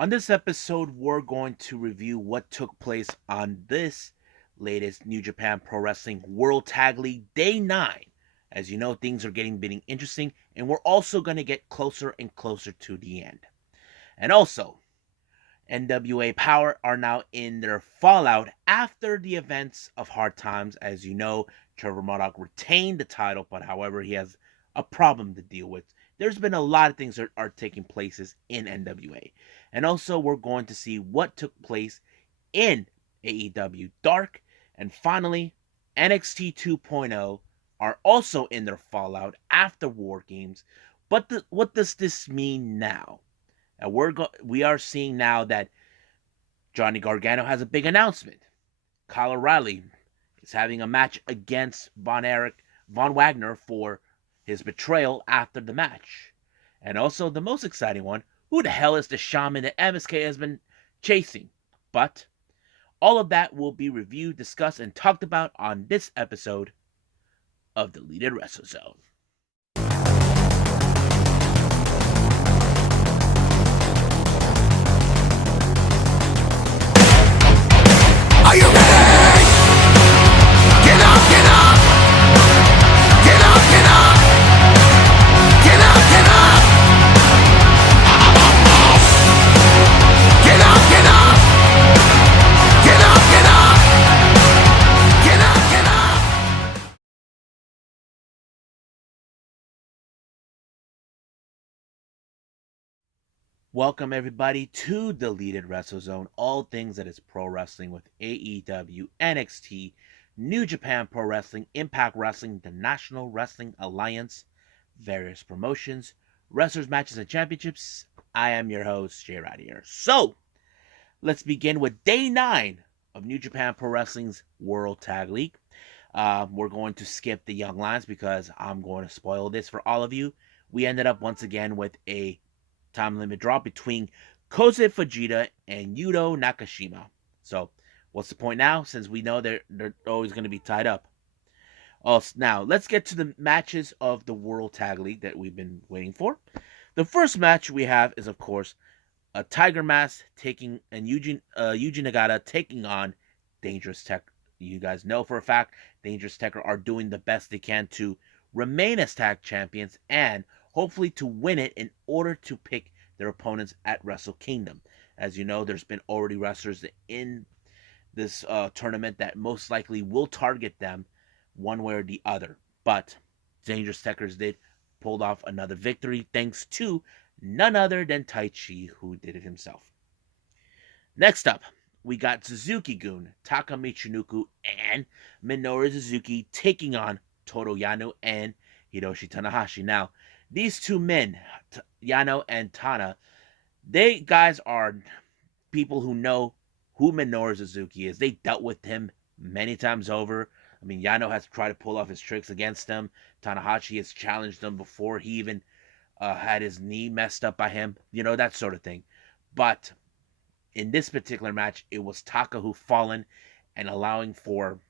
On this episode, we're going to review what took place on this latest New Japan Pro Wrestling World Tag League Day 9. As you know, things are getting interesting, and we're also going to get closer and closer to the end. And also, NWA Powerrr are now in their fallout after the events of Hard Times. As you know, Trevor Murdoch retained the title, but however, he has a problem to deal with. There's been a lot of things that are taking places in NWA. And also, we're going to see what took place in AEW Dark. And finally, NXT 2.0 are also in their fallout after War Games. But what does this mean now? And we are seeing now that Johnny Gargano has a big announcement. Kyle O'Reilly is having a match against Von Wagner for his betrayal after the match. And also the most exciting one, who the hell is the shaman that MSK has been chasing? But all of that will be reviewed, discussed, and talked about on this episode of Deleted WrestleZone. Are you ready? Get up, get up! Get up, get up! Get up, get up! Get up, get up! Get up, get up! Get up, get up! Welcome everybody to Deleted WrestleZone, all things that is pro wrestling with AEW, NXT, New Japan Pro Wrestling, Impact Wrestling, the National Wrestling Alliance, various promotions, wrestlers, matches, and championships. I am your host, Jay Radier. So, let's begin with Day 9 of New Japan Pro Wrestling's World Tag League. We're going to skip the Young Lions because I'm going to spoil this for all of you. We ended up once again with a time limit draw between Kosei Fujita and Yuto Nakashima. So, what's the point now? Since we know they're always going to be tied up. Now, let's get to the matches of the World Tag League that we've been waiting for. The first match we have is, of course, a Tiger Mask taking and Yuji Nagata taking on Dangerous Tech. You guys know for a fact Dangerous Tech are doing the best they can to remain as tag champions and hopefully to win it in order to pick their opponents at Wrestle Kingdom. As you know, there's been already wrestlers in this tournament that most likely will target them one way or the other. But Dangerous Techers did pulled off another victory thanks to none other than Taichi, who did it himself. Next up, we got Suzuki-gun, Taka Michinoku, and Minoru Suzuki taking on Toru Yano and Hiroshi Tanahashi. Now, these two men, Yano and Tana, they guys are people who know who Minoru Suzuki is. They dealt with him many times over. I mean, Yano has tried to pull off his tricks against him. Tanahashi has challenged him before he even had his knee messed up by him. You know, that sort of thing. But in this particular match, it was Taka who fallen and allowing for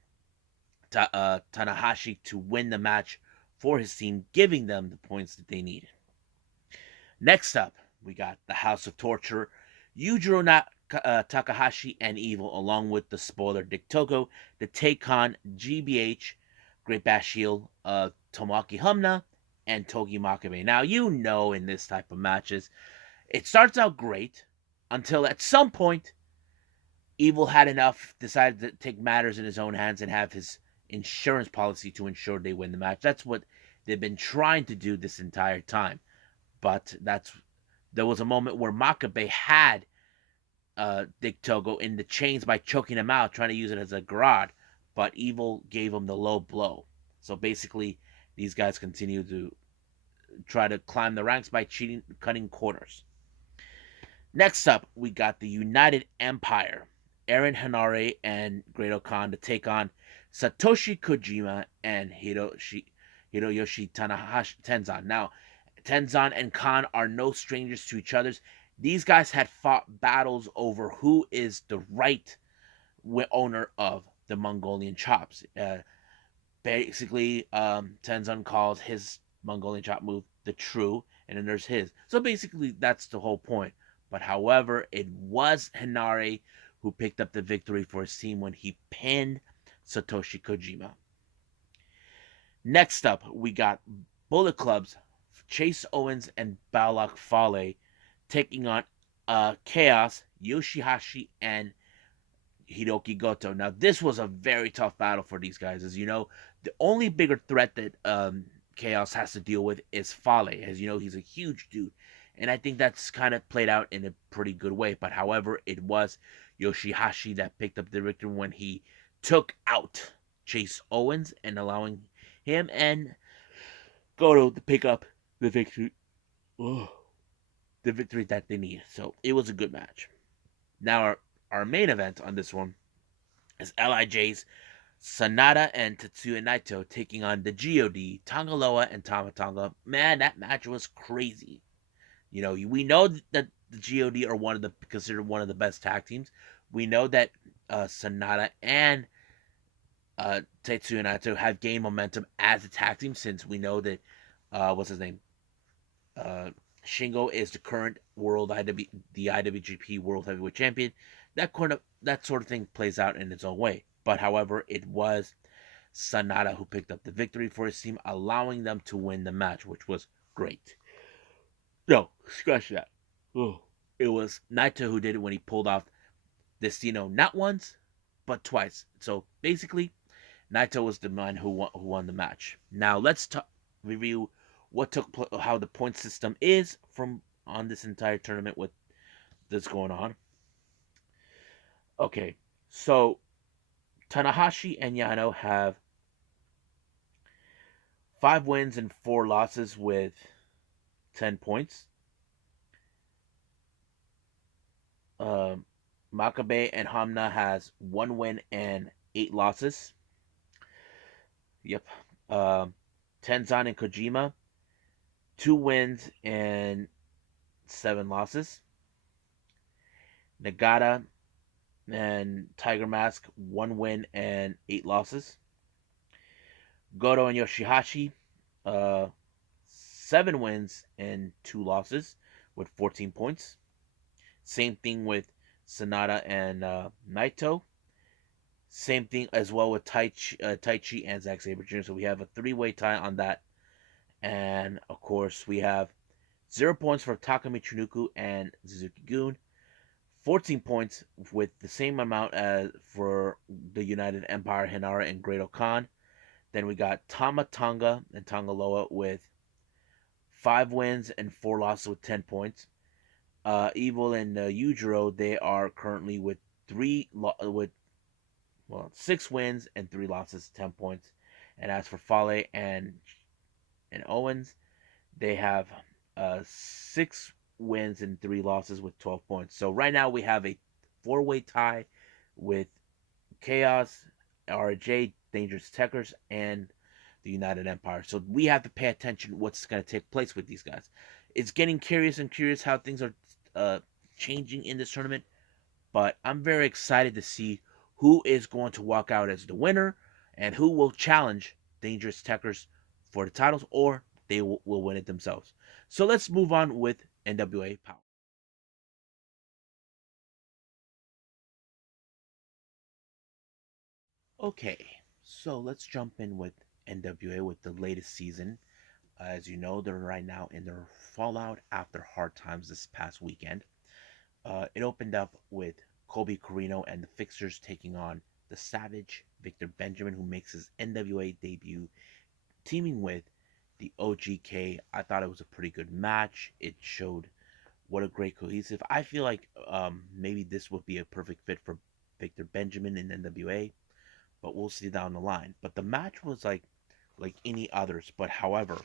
Tanahashi to win the match for his team, giving them the points that they needed. Next up, we got the House of Torture, Yujiro Takahashi and Evil, along with the spoiler Dick Togo, to take on GBH, Great Bash Shield, Tomoaki Humna, and Togi Makabe. Now, you know in this type of matches, it starts out great until at some point, Evil had enough, decided to take matters in his own hands and have his insurance policy to ensure they win the match. That's what they've been trying to do this entire time. But there was a moment where Makabe had Dick Togo in the chains by choking him out, trying to use it as a garrote, but Evil gave him the low blow. So basically, these guys continue to try to climb the ranks by cutting corners. Next up, we got the United Empire, Aaron Hanare and Great-O-Khan to take on Satoshi Kojima and Hiroyoshi Tenzan. Now, Tenzan and Khan are no strangers to each other. These guys had fought battles over who is the right owner of the Mongolian chops. Basically, Tenzan calls his Mongolian chop move the true, and then there's his. So basically, that's the whole point. But however, it was Hinare who picked up the victory for his team when he pinned Satoshi Kojima. Next up, we got Bullet Club's Chase Owens and Balak Fale taking on Chaos, Yoshihashi, and Hiroki Goto. Now, this was a very tough battle for these guys. As you know, the only bigger threat that Chaos has to deal with is Fale. As you know, he's a huge dude. And I think that's kind of played out in a pretty good way. But however, it was Yoshihashi that picked up the victory when he took out Chase Owens and allowing him and Goto to pick up the victory. Oh, the victory that they need. So it was a good match. Now, our main event on this one is LIJ's Sanada and Tetsuya Naito taking on the GOD, Tangaloa and Tama Tonga. Man, that match was crazy. You know, we know that the GOD are considered one of the best tag teams. We know that Sanada and Tetsuya Naito have gained momentum as a tag team since we know that what's his name? Uh, Shingo is the current the IWGP World Heavyweight Champion. That sort of thing plays out in its own way. But however, it was Sanada who picked up the victory for his team, allowing them to win the match, which was great. No, scratch that. Oh, it was Naito who did it when he pulled off Destino not once, but twice. So basically, Naito was the man who won the match. Now let's review how the point system is from on this entire tournament with this going on. Okay, so Tanahashi and Yano have 5 wins and 4 losses with 10 points. Makabe and Hamna has 1 win and 8 losses. Yep. Tenzan and Kojima, 2 wins and 7 losses. Nagata and Tiger Mask, 1 win and 8 losses. Goto and Yoshihashi, 7 wins and 2 losses with 14 points. Same thing with Sanada and Naito. Same thing as well with Taichi and Zack Sabre Jr. So we have a 3-way tie on that. And of course, we have 0 points for Taka Michinoku and Suzuki Gun. 14 points with the same amount as for the United Empire, Hinara and Great Khan. Then we got Tama Tonga and Tangaloa with 5 wins and 4 losses with 10 points. Evil and Yujiro, they are currently with 6 wins and 3 losses, 10 points. And as for Fale and Owens, they have 6 wins and 3 losses with 12 points. So right now we have a 4-way tie with Chaos, RJ, Dangerous Techers, and the United Empire. So we have to pay attention what's going to take place with these guys. It's getting curious how things are changing in this tournament, but I'm very excited to see who is going to walk out as the winner and who will challenge Dangerous Techers for the titles, or they will win it themselves. So let's move on with NWA Powerrr. Okay, so let's jump in with NWA with the latest season. As you know, they're right now in their fallout after hard times this past weekend. It opened up with Colby Corino and the Fixers taking on the Savage Victor Benjamin, who makes his NWA debut, teaming with the OGK. I thought it was a pretty good match. It showed what a great cohesive. I feel like maybe this would be a perfect fit for Victor Benjamin in NWA, but we'll see down the line. But the match was like any others. But however,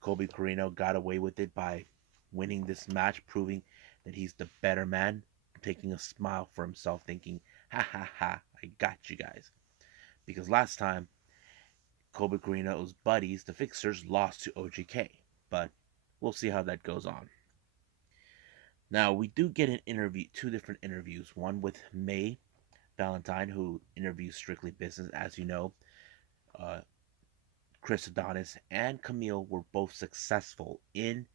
Colby Corino got away with it by winning this match, proving that he's the better man, taking a smile for himself, thinking, ha ha ha, I got you guys. Because last time, Colby Corino's buddies, the Fixers, lost to OGK. But we'll see how that goes on. Now, we do get an interview, 2 different interviews. One with May Valentine, who interviews Strictly Business. As you know, Chris Adonis and Camille were both successful in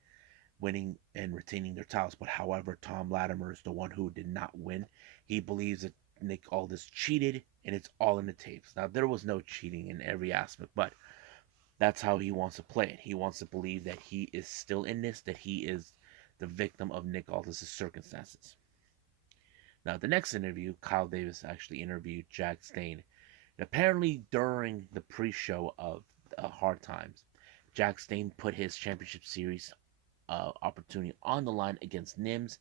winning and retaining their titles. But however, Tom Latimer is the one who did not win. He believes that Nick Aldis cheated, and it's all in the tapes. Now there was no cheating in every aspect, but that's how he wants to play it. He wants to believe that he is still in this, that he is the victim of Nick Aldis' circumstances. Now, the next interview, Kyle Davis actually interviewed Jack Stane. And apparently, during the pre-show of Hard Times, Jack Stane put his championship series opportunity on the line against Nims.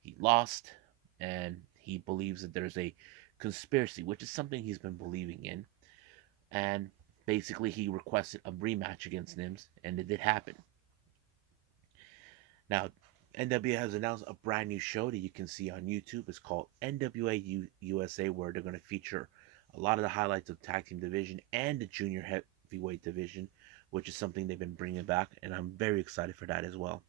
He lost, and he believes that there's a conspiracy, which is something he's been believing in. And basically, he requested a rematch against Nims, and it did happen. Now, NWA has announced a brand new show that you can see on YouTube. It's called NWA USA, where they're going to feature a lot of the highlights of tag team division and the junior heavyweight division, which is something they've been bringing back, and I'm very excited for that as well.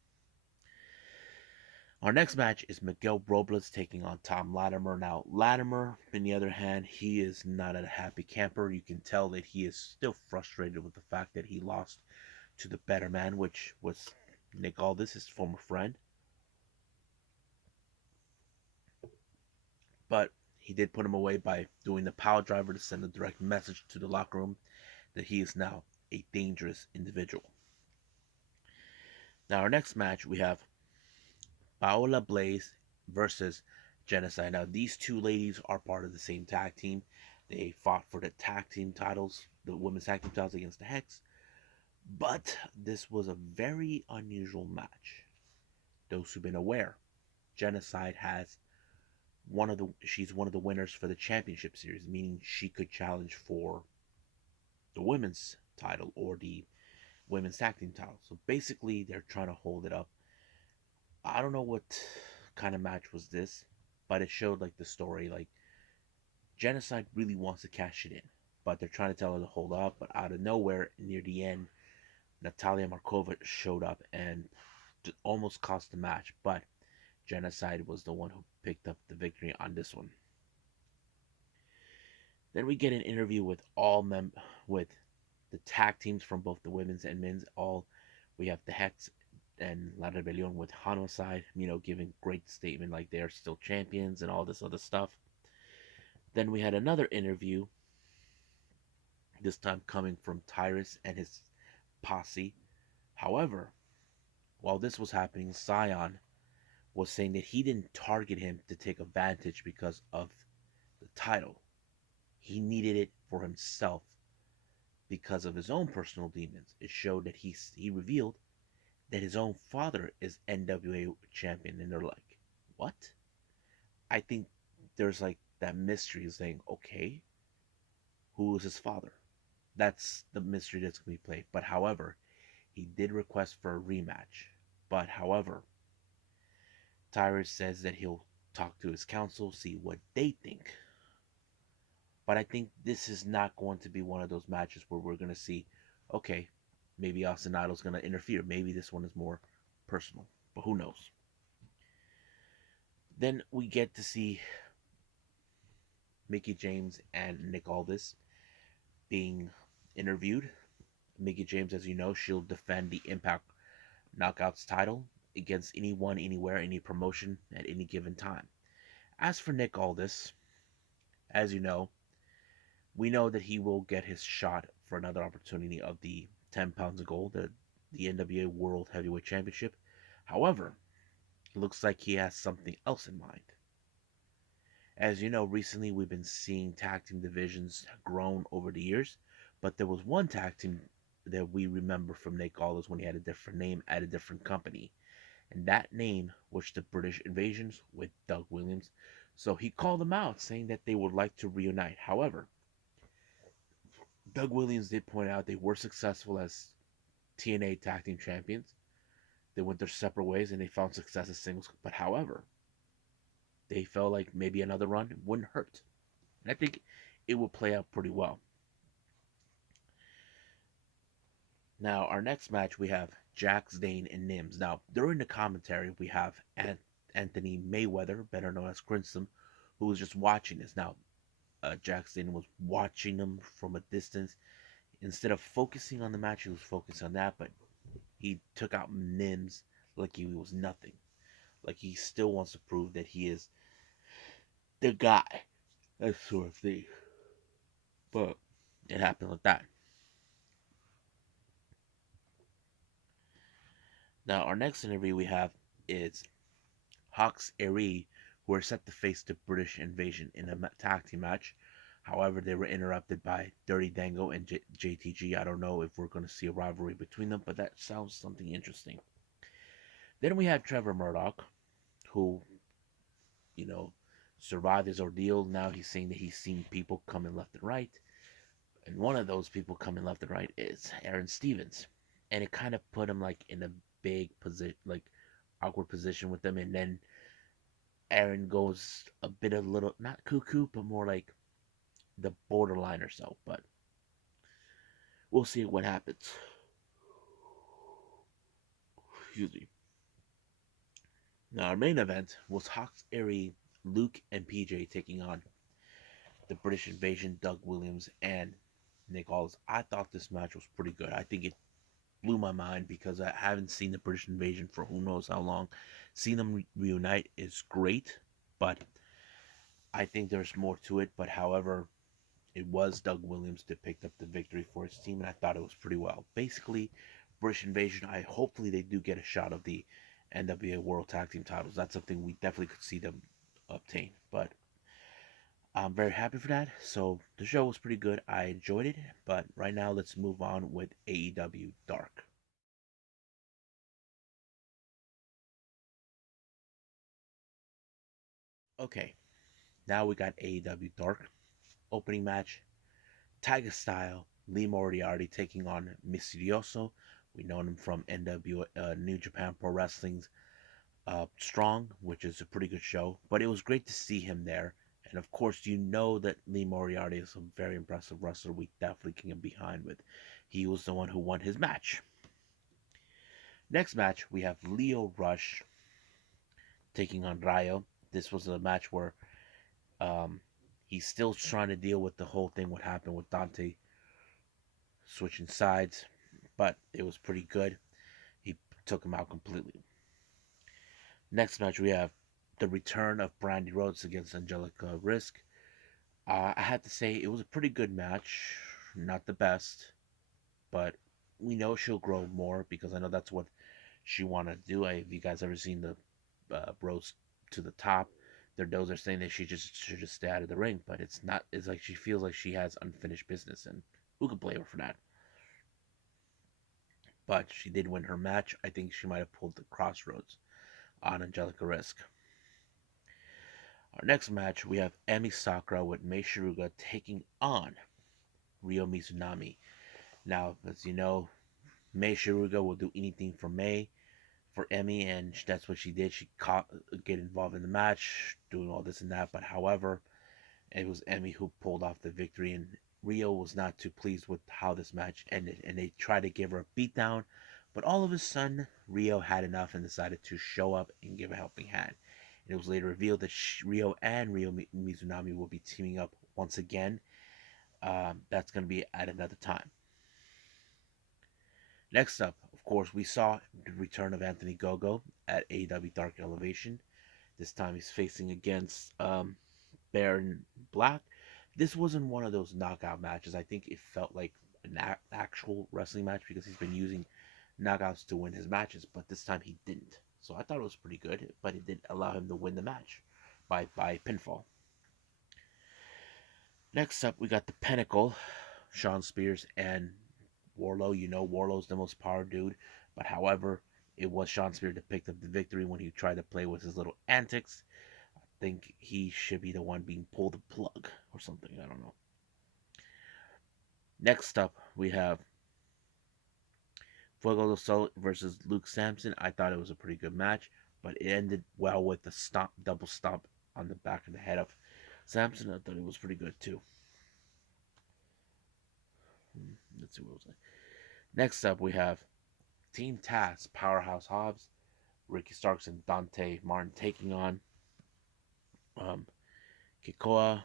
Our next match is Miguel Robles taking on Tom Latimer. Now, Latimer, on the other hand, he is not a happy camper. You can tell that he is still frustrated with the fact that he lost to the better man, which was Nick Aldis, his former friend. But he did put him away by doing the power driver to send a direct message to the locker room that he is now a dangerous individual. Now, our next match, we have Paola Blaze versus Genocide. Now, these two ladies are part of the same tag team. They fought for the tag team titles, the women's tag team titles against the Hex. But this was a very unusual match. Those who've been aware, Genocide has she's one of the winners for the championship series, meaning she could challenge for the women's title or the women's tag team title. So basically, they're trying to hold it up. I don't know what kind of match was this, but it showed like the story. Like Genocide really wants to cash it in, but they're trying to tell her to hold up. But out of nowhere, near the end, Natalia Markova showed up and almost cost the match. But Genocide was the one who picked up the victory on this one. Then we get an interview with with the tag teams from both the women's and men's. All we have the Hex and La Rebellion with Homicide, giving great statement like they're still champions and all this other stuff. Then we had another interview, this time coming from Tyrus and his posse. However, while this was happening, Zion was saying that he didn't target him to take advantage because of the title. He needed it for himself because of his own personal demons. It showed that he revealed that his own father is NWA champion, and they're like, what? I think there's like that mystery saying, okay, who is his father? That's the mystery that's going to be played. But however, he did request for a rematch. But however, Tyrus says that he'll talk to his council, see what they think. But I think this is not going to be one of those matches where we're going to see, okay, maybe Austin Idol's going to interfere. Maybe this one is more personal. But who knows? Then we get to see Mickie James and Nick Aldis being interviewed. Mickie James, as you know, she'll defend the Impact Knockouts title against anyone, anywhere, any promotion at any given time. As for Nick Aldis, as you know, we know that he will get his shot for another opportunity of the 10 pounds of gold, the NWA World Heavyweight Championship. However, it looks like he has something else in mind. As you know, recently we've been seeing tag team divisions grown over the years, but there was one tag team that we remember from Nick Aldis when he had a different name at a different company. And that name was the British Invasions with Doug Williams. So he called them out, saying that they would like to reunite. However, Doug Williams did point out they were successful as TNA Tag Team Champions. They went their separate ways and they found success as singles. But however, they felt like maybe another run wouldn't hurt. And I think it will play out pretty well. Now, our next match, we have Jax Dane and Nims. Now, during the commentary, we have Anthony Mayweather, better known as Grinsom, who was just watching this. Now, Jax Dane was watching them from a distance. Instead of focusing on the match, he was focused on that, but he took out Nims like he was nothing. Like he still wants to prove that he is the guy. That sort of thing. But it happened like that. Now, our next interview we have is Hawks Eri, who are set to face the British Invasion in a tag team match. However, they were interrupted by Dirty Dango and JTG. I don't know if we're going to see a rivalry between them, but that sounds something interesting. Then we have Trevor Murdoch, who, you know, survived his ordeal. Now he's saying that he's seen people coming left and right. And one of those people coming left and right is Aaron Stevens. And it kind of put him like in a big position, like awkward position with them. And then Aaron goes a bit of little, not cuckoo, but more like the borderline or so. But we'll see what happens. Excuse me. Now, our main event was Hawks Erie, Luke, and PJ taking on the British Invasion, Doug Williams, and Nick Aldis. I thought this match was pretty good. I think it blew my mind because I haven't seen the British Invasion for who knows how long. Seeing them reunite is great, but I think there's more to it. But however, it was Doug Williams that picked up the victory for his team, and I thought it was pretty well. Basically, British Invasion. Hopefully they do get a shot of the NWA World Tag Team titles. That's something we definitely could see them obtain. But I'm very happy for that. So the show was pretty good. I enjoyed it. But right now, let's move on with AEW Dark. Okay, now we got AEW Dark. Opening match, Tiger Style, Lee Moriarty taking on Misterioso. We know him from New Japan Pro Wrestling's Strong, which is a pretty good show. But it was great to see him there. And of course, you know that Lee Moriarty is a very impressive wrestler. We definitely can get behind with. He was the one who won his match. Next match, we have Leo Rush taking on Rayo. This was a match where um, he's still trying to deal with the whole thing, what happened with Dante switching sides, but it was pretty good. He took him out completely. Next match, we have the return of Brandy Rhodes against Angelica Risk. I had to say it was a pretty good match. Not the best, but we know she'll grow more because I know that's what she wanted to do. Have you guys ever seen the Rhodes to the top? Those are saying that she just should just stay out of the ring, but it's not. It's like she feels like she has unfinished business, and who could blame her for that? But she did win her match. I think she might have pulled the crossroads on Angelica Risk. Our next match, we have Emi Sakura with Mei Shiruga taking on Ryo Mizunami. Now, as you know, Mei Shiruga will do anything for Emi, and that's what she did. She get involved in the match, doing all this and that. But however, it was Emi who pulled off the victory, and Rio was not too pleased with how this match ended, and they tried to give her a beatdown. But all of a sudden, Rio had enough and decided to show up and give a helping hand. And it was later revealed that Rio and Rio Mizunami will be teaming up once again. That's going to be at another time. Next up, of course, we saw the return of Anthony Gogo at AEW Dark Elevation. This time he's facing against Baron Black. This wasn't one of those knockout matches. I think it felt like an actual wrestling match because he's been using knockouts to win his matches, but this time he didn't. So I thought it was pretty good, but it didn't allow him to win the match by pinfall. Next up, we got the Pinnacle, Sean Spears and Warlow. You know Warlow's the most power dude, but however, it was Sean Spears that picked up the victory when he tried to play with his little antics. I think he should be the one being pulled the plug or something. I don't know. Next up, we have Fuego del Sol versus Luke Sampson. I thought it was a pretty good match, but it ended well with the double stomp on the back of the head of Sampson. I thought it was pretty good too. Let's see what was it. Next up, we have Team Taz, Powerhouse Hobbs, Ricky Starks, and Dante Martin taking on um, Kikoa,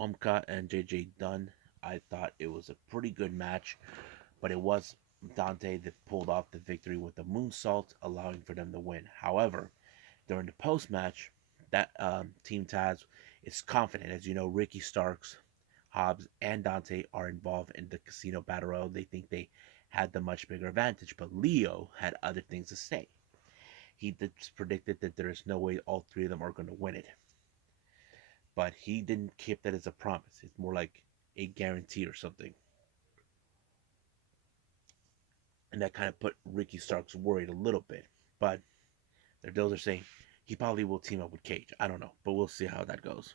Omka, and JJ Dunn. I thought it was a pretty good match, but it was Dante pulled off the victory with the moonsault, allowing for them to win. However, during the post match, that Team Taz is confident. As you know, Ricky Starks, Hobbs, and Dante are involved in the casino battle royal. They think they had the much bigger advantage, but Leo had other things to say. He predicted that there is no way all three of them are going to win it, but he didn't keep that as a promise. It's more like a guarantee or something, and that kind of put Ricky Starks worried a little bit. But those are saying he probably will team up with Cage. I don't know, but we'll see how that goes.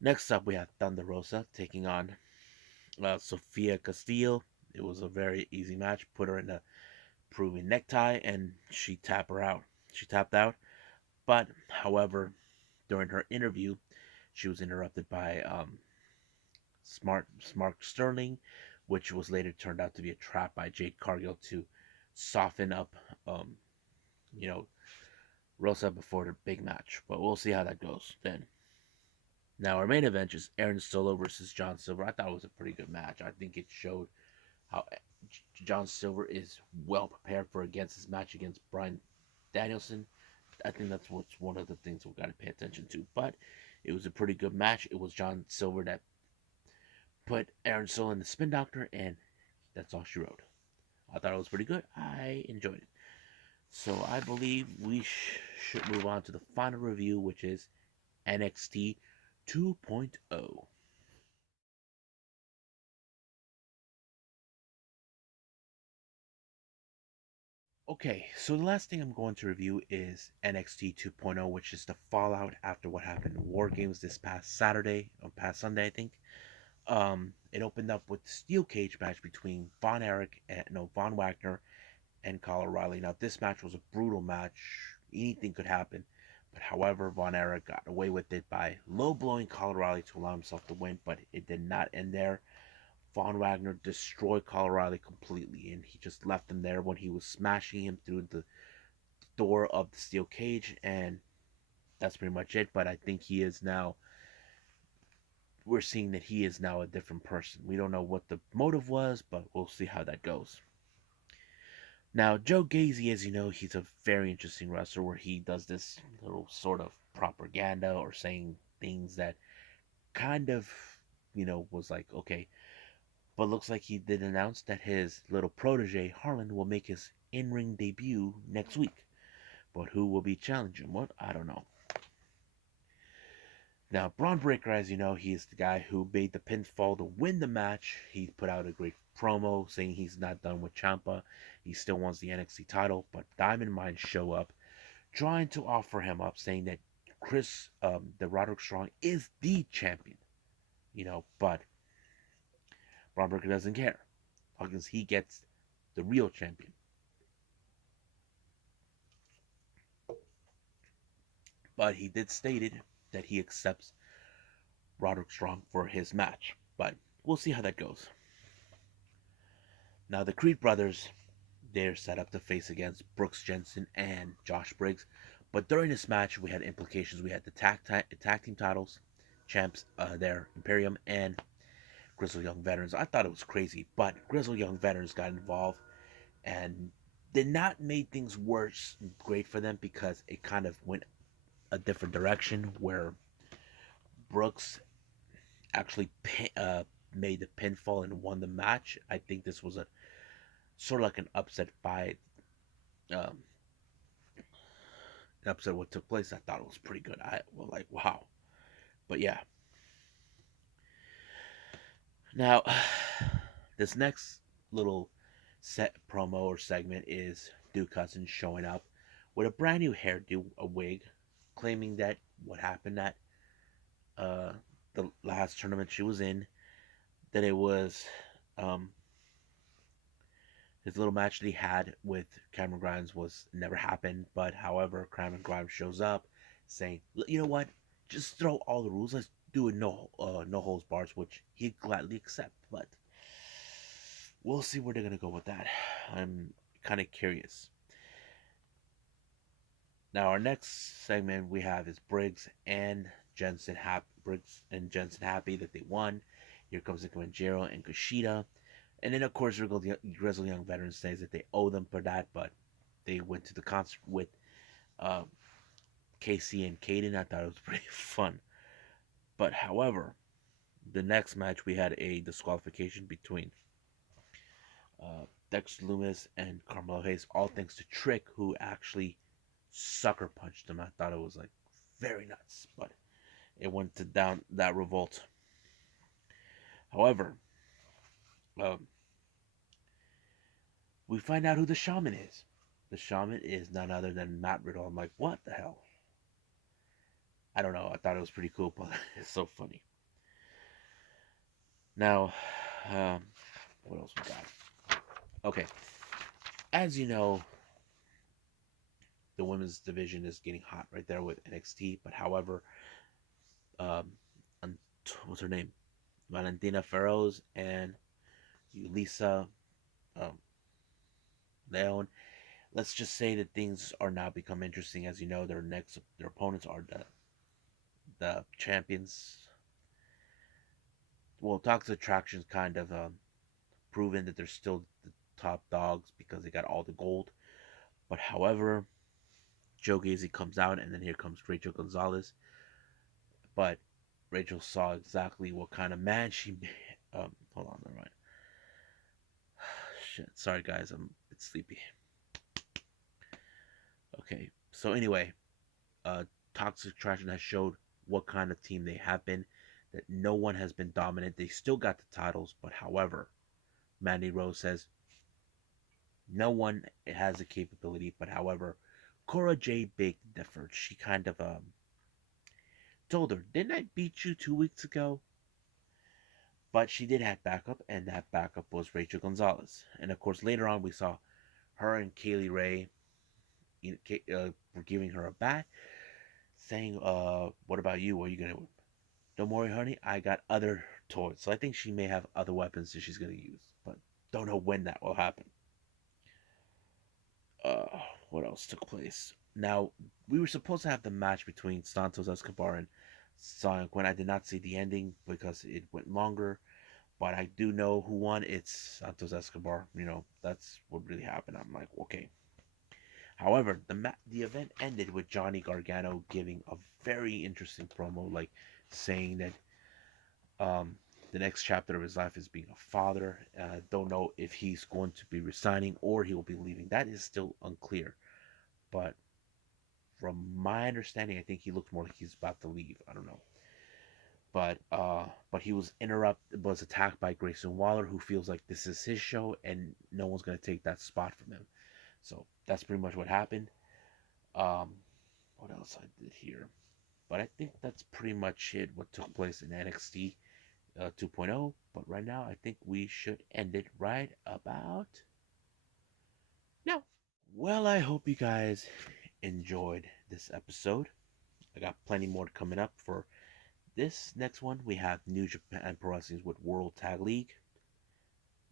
Next up, we have Thunder Rosa taking on Sofia Castillo. It was a very easy match. Put her in a proving necktie, and she tapped her out. She tapped out, but however, during her interview, she was interrupted by Smart Sterling, which was later turned out to be a trap by Jade Cargill to soften up, um, you know, Rosa before the big match. But we'll see how that goes then. Now, our main event is Aaron Solo versus John Silver. I thought it was a pretty good match. I think it showed how John Silver is well prepared for against his match against Bryan Danielson. I think that's what's one of the things we've got to pay attention to. But it was a pretty good match. It was John Silver that put Aaron Solo in the spin doctor, and that's all she wrote. I thought it was pretty good. I enjoyed it. So I believe we should move on to the final review, which is NXT 2.0. Okay, so the last thing I'm going to review is NXT 2.0, which is the fallout after what happened in War Games this past Saturday, or past Sunday, I think. It opened up with the steel cage match between Von Wagner and Kyle O'Reilly. Now, this match was a brutal match. Anything could happen. But however, Von Erich got away with it by low blowing Kyle O'Reilly to allow himself to win, but it did not end there. Von Wagner destroyed Kyle O'Reilly completely, and he just left him there when he was smashing him through the door of the steel cage, and that's pretty much it. But I think we're seeing that he is now a different person. We don't know what the motive was, but we'll see how that goes. Now, Joe Gacy, as you know, he's a very interesting wrestler where he does this little sort of propaganda or saying things that kind of, was like, okay. But looks like he did announce that his little protege, Harlan, will make his in ring debut next week. But who will be challenging? What? I don't know. Now, Braun Breaker, as you know, he is the guy who made the pinfall to win the match. He put out a great promo saying he's not done with Ciampa. He still wants the NXT title, but Diamond Mine show up trying to offer him up, saying that the Roderick Strong, is the champion. But Braun Breaker doesn't care because he gets the real champion. But he did stated that he accepts Roderick Strong for his match. But we'll see how that goes. Now the Creed brothers, they're set up to face against Brooks Jensen and Josh Briggs. But during this match, we had implications. We had the tag team titles, champs, there, Imperium, and Grizzled Young Veterans. I thought it was crazy, but Grizzled Young Veterans got involved and did not make things great for them, because it kind of went a different direction where Brooks actually made the pinfall and won the match. I think this was a sort of like an upset by um, an upset what took place. I thought it was pretty good. I was like, wow. But yeah. Now, this next little set promo or segment is Duke Cousins showing up with a brand new hairdo, a wig, claiming that what happened at uh, the last tournament she was in, that it was um, his little match that he had with Cameron Grimes was never happened. But however, Cameron Grimes shows up saying, you know what, just throw all the rules. Let's do a no holds bars, which he'd gladly accept. But we'll see where they're gonna go with that. I'm kind of curious. Now our next segment we have is Briggs and Jensen happy that they won. Here comes the Kilimanjaro and Kushida. And then, of course, Grizzled Young Veteran says that they owe them for that, but they went to the concert with uh, KC and Caden. I thought it was pretty fun. But however, the next match we had a disqualification between Dex Loomis and Carmelo Hayes, all thanks to Trick, who actually sucker punched him. I thought it was like very nuts, but it went to down that revolt. However, um, we find out who the shaman is. The shaman is none other than Matt Riddle. I'm like, what the hell? I don't know. I thought it was pretty cool, but it's so funny. Now, um, what else we got? Okay, as you know, the women's division is getting hot right there with NXT. But however, um, what's her name? Valentina Ferroz and Lisa um, Leon. Let's just say that things are now become interesting. As you know, their opponents are the champions. Well, Toxic Attraction's kind of proven that they're still the top dogs because they got all the gold. But however, Joe Gacy comes out, and then here comes Rachel Gonzalez. But Rachel saw exactly what kind of man she made. Hold on, never mind. Shit, sorry guys, I'm a bit sleepy. Okay, so anyway, Toxic Attraction has showed what kind of team they have been. That no one has been dominant. They still got the titles, but however, Mandy Rose says no one has the capability. But however, Cora J big differed. She kind of told her, "Didn't I beat you 2 weeks ago?" But she did have backup, and that backup was Rachel Gonzalez. And of course, later on, we saw her and Kaylee Ray were giving her a bat, saying, what about you? What are you going to do? Don't worry, honey, I got other toys. So I think she may have other weapons that she's going to use, but don't know when that will happen. Uh, what else took place? Now, we were supposed to have the match between Santos Escobar and Sonic Quinn. I did not see the ending because it went longer, but I do know who won. It's Santos Escobar. That's what really happened. I'm like, okay. However, the event ended with Johnny Gargano giving a very interesting promo, like saying that um, the next chapter of his life is being a father. Don't know if he's going to be resigning or he will be leaving. That is still unclear. But from my understanding, I think he looks more like he's about to leave. I don't know. But he was attacked by Grayson Waller, who feels like this is his show and no one's gonna take that spot from him. So that's pretty much what happened. Um, what else I did here? But I think that's pretty much it. What took place in NXT 2.0. But right now, I think we should end it right about now. Well, I hope you guys enjoyed this episode. I got plenty more coming up for this next one. We have New Japan Pro Wrestling with World Tag League.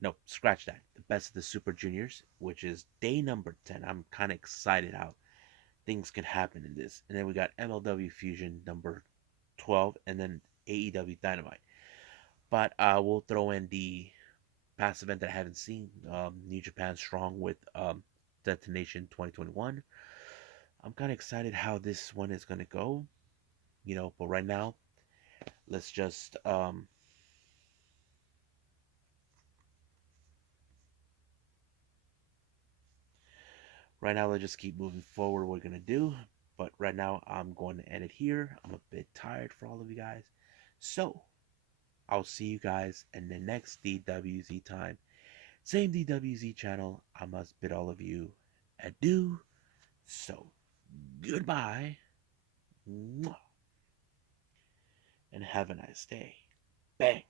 No, scratch that. The Best of the Super Juniors, which is day number 10. I'm kind of excited how things can happen in this. And then we got MLW Fusion number 12, and then AEW Dynamite. But we'll throw in the past event that I haven't seen, New Japan Strong with Detonation 2021. I'm kind of excited how this one is going to go, but right now, let's just let's just keep moving forward. What we're going to do, but right now, I'm going to end it here. I'm a bit tired for all of you guys. So, I'll see you guys in the next DWZ time. Same DWZ channel. I must bid all of you adieu. So, goodbye. And have a nice day. Bang.